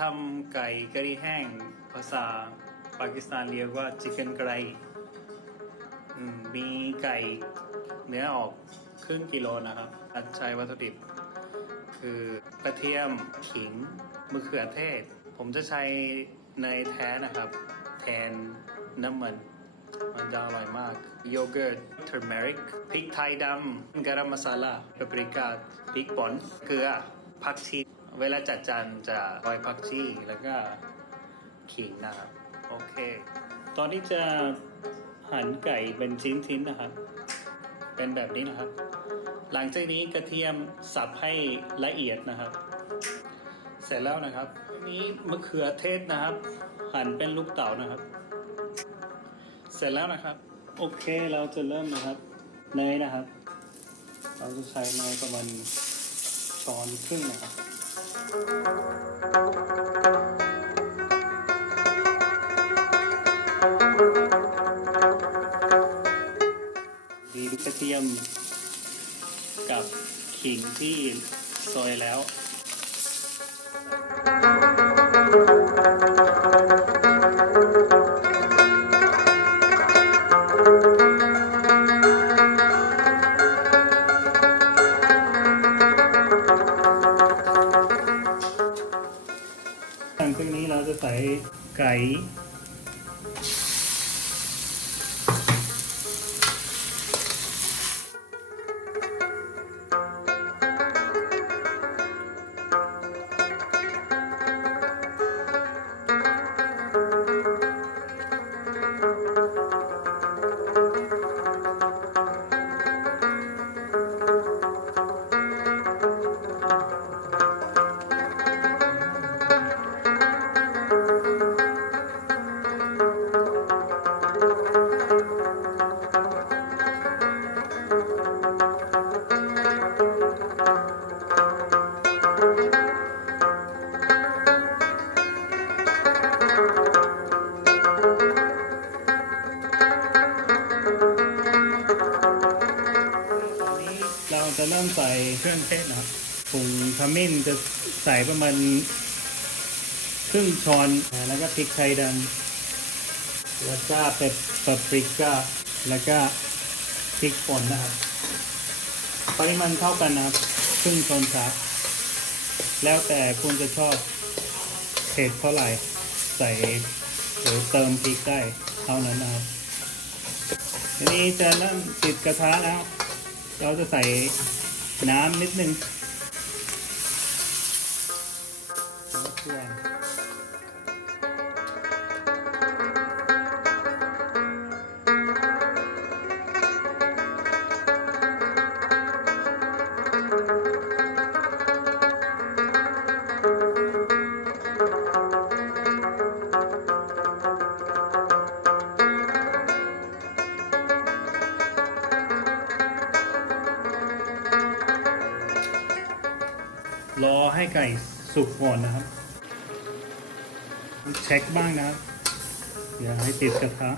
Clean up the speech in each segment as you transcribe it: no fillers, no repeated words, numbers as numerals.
ทำไก่กะหรี่แห้งภาษาปากีสถานเรียกว่า Chicken Karahi มีไก่เนื้อออกครึ่งกิโลนะครับใช้วัตถุดิบคือกระเทียมขิงมะเขือเทศผมจะใช้เนยแท้นะครับแทนน้ำมันจะอร่อยมากโยเกิร์ตเทอร์เมริกพริกไทยดำกะรัมมัสลาปาปริก้าพริกป่นเกลือผักชีเวลาจัดจานจะโรยผักชีแล้วก็ขิงนะครับโอเคตอนที่จะหั่นไก่เป็นชิ้นๆนะครับเป็นแบบนี้นะครับหลังจากนี้กระเทียมสับให้ละเอียดนะครับเสร็จแล้วนะครับนี้มะเขือเทศนะครับหั่นเป็นลูกเต๋านะครับเสร็จแล้วนะครับโอเคเราจะเริ่มนะครับเนยนะครับเราจะใช้เนยประมาณช้อนครึ่งนะครับดีกระเทียมกับขิงที่ซอยแล้วหลังจากนี้เราจะใส่ไก่เราจะเริ่มใส่เครื่องเทศนะครับผงขมิ้นจะใส่ประมาณครึ่งช้อนแล้วก็พริกไทยดำแล้วก็เป็ดปาปริก้าแล้วก็พริกป่นนะครับปริมาณเท่ากันนะครับครึ่งช้อนชาแล้วแต่คุณจะชอบเผ็ดเท่าไหร่ใส่หรือเติมพริกได้เท่านั้นนะครับทีนี้จะเริ่มติดกระทะแล้วเราจะใส่น้ำนิดนึงรอให้ไก่สุกก่อนนะครับเช็คบ้างนะครับอย่าให้ติดกระทะ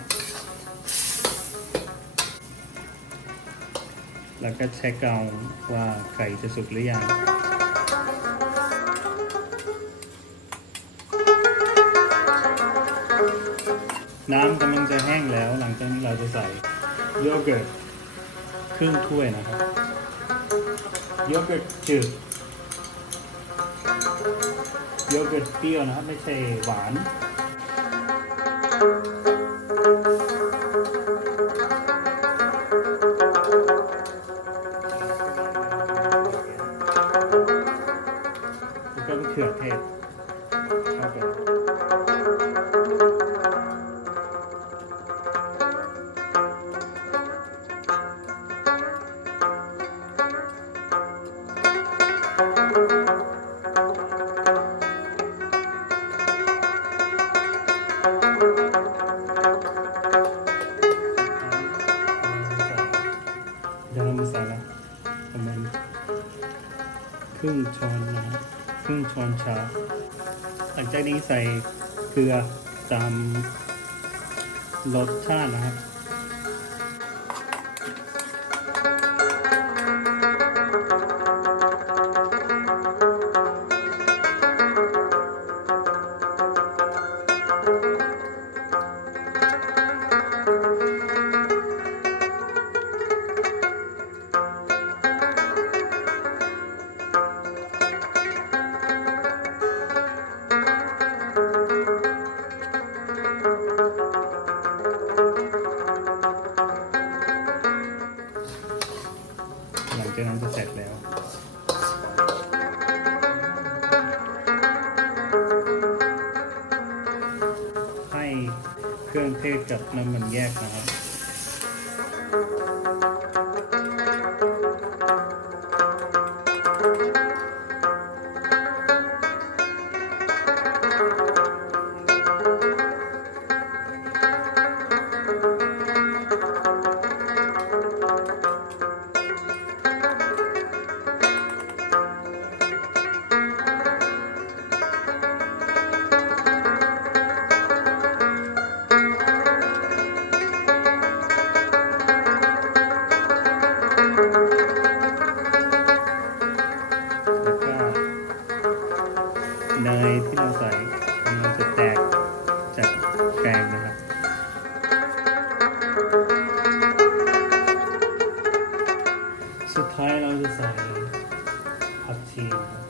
แล้วก็เช็คเอาว่าไก่จะสุกหรือยังน้ำกำลังจะแห้งแล้วหลังจากนี้เราจะใส่โยเกิร์ตครึ่งถ้วยนะครับโยเกิร์ตจืดโยเกิร์ตเปรี้ยวนะครับไม่ใช่หวานแล้วก็มะเขือเทศเข้าไปกะรัมมัสลาประมาณครึ่งช้อนนะครึ่งช้อนชาหลังจากนี้ใส่เกลือตามรสชาตินะครับ แ จากนั้นจะเสร็จแล้วให้เครื่องเทศกับน้ำมันแยกนะครับเนยที่เราใส่มันจะแตกจากแกงนะครับสุดท้ายเราจะใส่ผักชีครับ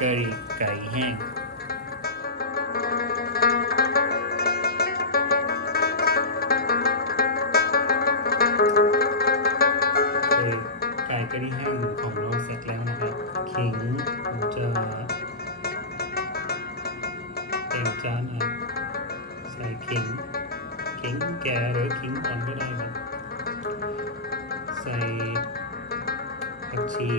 กะหรี่ไก่แห้งไก่กะหรี่แห้งของเราเสร็จแล้วนะครับขิงผมจะเต็มจานครับใส่ขิงแก่หรือขิงอ่อนก็ได้ครับใส่ผักชี